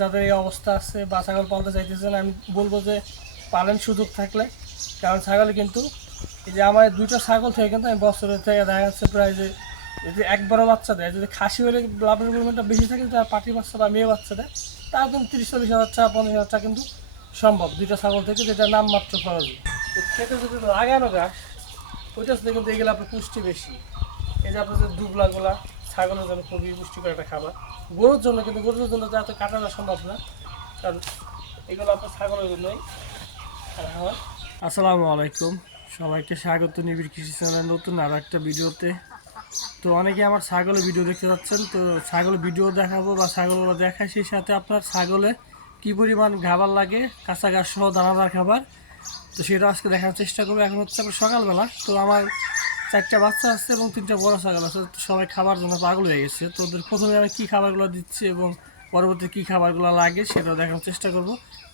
যাদের এই অবস্থা আছে বা ছাগল পালতে চাইতেছেন আমি বলব যে পালেন সুযোগ থাকলে। কারণ ছাগল কিন্তু এই যে আমার দুটো ছাগল থেকে কিন্তু আমি বছরের থেকে দেখা যাচ্ছে প্রায় যে যদি একবারও বাচ্চা দেয়। যদি খাসি হলে লাভের পরিমাণটা বেশি থাকে তার পাটি বাচ্চা বা মেয়ে বাচ্চা দেয়। তার কিন্তু তিরিশ, চল্লিশ হাজার টাকা, পঞ্চাশ হাজার টাকা কিন্তু সম্ভব দুইটা ছাগল থেকে, যেটা নামমাত্র খরচ। তো খেতে যদি লাগানো গাছ ওইটা কিন্তু এগুলো আপনার পুষ্টি বেশি। এই যে আপনাদের দুবলাগুলা ছাগলের জন্য খুবই পুষ্টিকর একটা খাবার। গরুর জন্য কিন্তু গরুর জন্য তো এত কাটানো সম্ভব না, কারণ এগুলো আপনার ছাগলের জন্যই আসসালামু আলাইকুম, সবাইকে স্বাগত নিবিড় কৃষি চ্যানেলের নতুন আরও একটা ভিডিওতে। তো অনেকে আমার ছাগলের ভিডিও দেখতে যাচ্ছেন, তো ছাগলের ভিডিও দেখাবো বা ছাগলগুলো দেখায়, সেই সাথে আপনার ছাগলে কী পরিমাণ খাবার লাগে, কাঁচা ঘাস সহ দানাদার খাবার, তো সেটা আজকে দেখার চেষ্টা করব। এখন হচ্ছে আপনার সকালবেলা, তো আমার চারটা বাচ্চা আছে এবং তিনটা বড় ছাগল আছে সবাই খাবার জন্য পাগল হয়ে গেছে। তো ওদের প্রথমে আমি কী খাবারগুলো দিচ্ছি এবং পরবর্তী কী খাবারগুলো লাগে সেটাও দেখানোর চেষ্টা করব।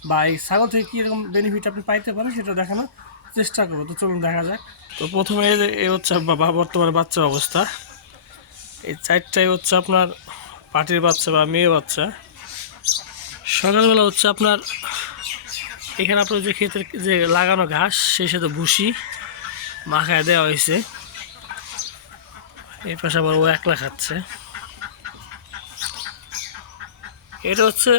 বা এই ছাগল থেকে কীরকম বেনিফিট আপনি পাইতে পারেন সেটা দেখানোর চেষ্টা করব। তো চলুন দেখা যাক। তো প্রথমে এই হচ্ছে বর্তমানে বাচ্চার অবস্থা। এই চারটাই হচ্ছে আপনার পাটির বাচ্চা বা মেয়ে বাচ্চা। সকালবেলা হচ্ছে আপনার এখানে আপনার যে ক্ষেতের যে লাগানো ঘাস, সেই সাথে ভুসি মাখায় দেওয়া হয়েছে। এই পাশে আবার ও একলা খাচ্ছে। এটা হচ্ছে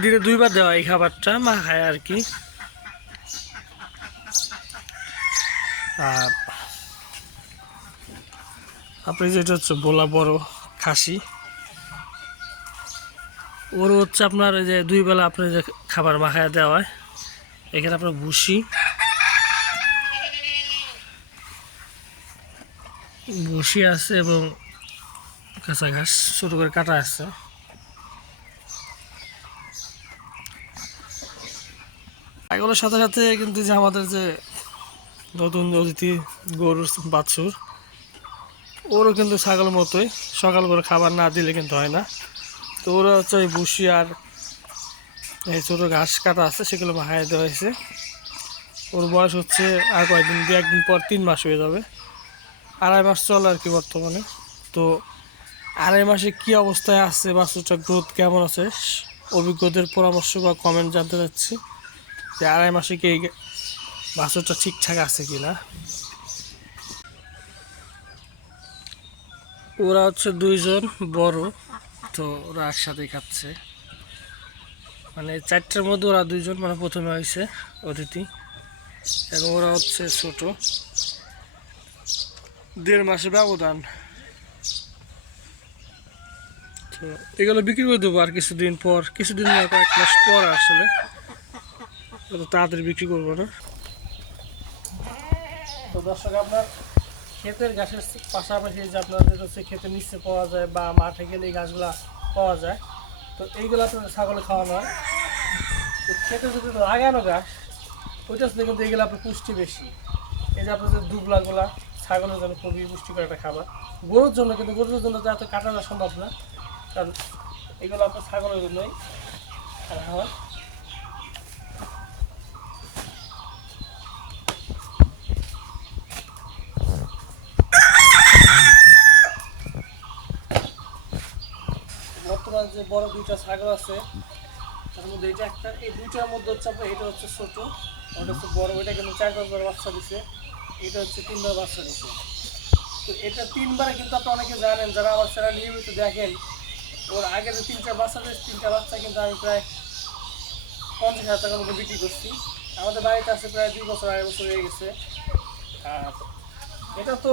দিনে দুইবার দেওয়া এই খাবারটা মাখায় আর কি। আর আপনি যেটা হচ্ছে বোলা বড় খাসি ওর হচ্ছে আপনার যে দুই বেলা আপনার যে খাবার মাখায় দেওয়া হয় এখানে আপনার ভুসি ভুসি আছে এবং কাঁচা ঘাস, ছোটো করে কাটা আছে। এগুলোর সাথে সাথে কিন্তু যে আমাদের যে নতুন অতিথি গরুর বাছুর, ওরও কিন্তু ছাগল মতোই, সকাল করে খাবার না দিলে কিন্তু হয় না। তো ওরা হচ্ছে ওই ভুসি আর এই ছোটো ঘাস কাটা আছে, সেগুলো মাখায় দেওয়া হয়েছে। ওর বয়স হচ্ছে আর কয়েকদিন দু একদিন পর তিন মাস হয়ে যাবে। আড়াই মাস চলে আর কি বর্তমানে। তো আড়াই মাসে কি অবস্থায় আছে বাছুরটার গ্রোথ কেমন আছে, অভিজ্ঞদের পরামর্শ বা কমেন্ট জানতে চাচ্ছি। যে আড়াই মাসে কি বাছুরটা ঠিকঠাক আছে কি না ওরা হচ্ছে দুইজন বড়, তো ওরা একসাথেই খাচ্ছে। মানে চারটার মধ্যে ওরা দুইজন মানে প্রথমে হয়েছে অতিথি। এবং ওরা হচ্ছে ছোট। দেড় মাসে ব্যবধান। তো এগুলো বিক্রি করে দেবো আর কিছুদিন পর। কিছুদিন না, কয়েক মাস পর আসলে। তাড়াতাড়ি বিক্রি করব না। তো দর্শক, আপনার ক্ষেতের গাছের পাশাপাশি যে আপনাদের হচ্ছে ক্ষেতের নিচে পাওয়া যায় বা মাঠে গেলে এই গাছগুলা পাওয়া যায়, তো এইগুলো আপনাদের ছাগলে খাওয়ানো হয় তো ক্ষেতে যদি লাগানো গাছ ওইটা কিন্তু এইগুলো আপনার পুষ্টি বেশি। এই যে আপনাদের দুবলাগুলা ছাগলের জন্য খুবই পুষ্টিকর একটা খাবার। গরুর জন্য কিন্তু, গরুর জন্য তো এত কাটানো সম্ভব না। কারণ এগুলো আপনার ছাগলের জন্যই বর্তমানে যে বড় দুইটা ছাগল আছে, তার মধ্যে এটা একটা, এই দুইটার মধ্যে হচ্ছে এটা হচ্ছে ছোট, ওটা হচ্ছে বড় ওইটা কিন্তু চার বাচ্চা দিছে। এটা হচ্ছে তিনবার বাচ্চা দিছে তো এটা তিনবারে কিন্তু আপনি অনেকে জানেন, যারা আমার চ্যানেল নিয়মিত দেখেন, ওর আগে যে তিনটা বাচ্চা দিয়েছে তিনটা বাচ্চা কিন্তু আমি প্রায় পঞ্চাশ হাজার টাকার মতো বিক্রি করছি। আমাদের বাড়িতে আছে প্রায় দুই বছর, আড়াই বছর হয়ে গেছে। আর এটা তো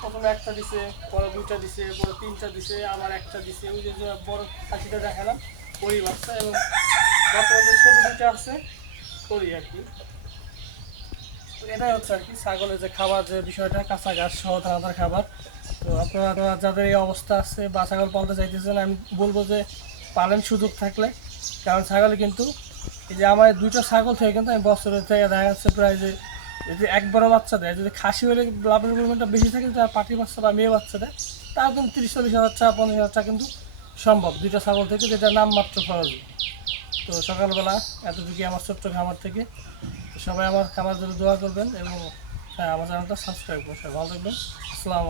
প্রথমে একটা দিছে, পরে দুইটা দিছে, পরে তিনটা দিছে, আবার একটা দিছে। ওই যে বড় খাসিটা দেখালাম ওই বাচ্চা এবং বর্তমানে ছোটো দুইটা আছে করি আর কি। এটাই হচ্ছে আর কি, ছাগলের যে খাবার যে বিষয়টা, কাঁচা ঘাস সহ দানাদার খাবার। তো আপনারা যাদের এই অবস্থা আছে বা ছাগল পালতে চাইতেছেন, আমি বলব যে পালেন সুযোগ থাকলে। কারণ ছাগলে কিন্তু এই যে আমার দুইটা ছাগল থেকে কিন্তু আমি বছরের থেকে দেখা যাচ্ছে প্রায় যে যদি একবারও বাচ্চা দেয়, যদি খাসি হলে লাভের পরিমাণটা বেশি থাকে তার পাটি বাচ্চা বা মেয়ে বাচ্চা দেয় তার কিন্তু তিরিশ, চল্লিশ হাজার টাকা পঞ্চাশ হাজার টাকা কিন্তু সম্ভব দুইটা ছাগল থেকে, যেটা নামমাত্র খরচ। তো সকালবেলা এতটুকু আমার ছোট্ট খামার থেকে। সবাই আমার খামার জন্য দোয়া করবেন এবং হ্যাঁ আমার চ্যানেলটা সাবস্ক্রাইব করবেন সবাই ভালো থাকবেন। আসসালাম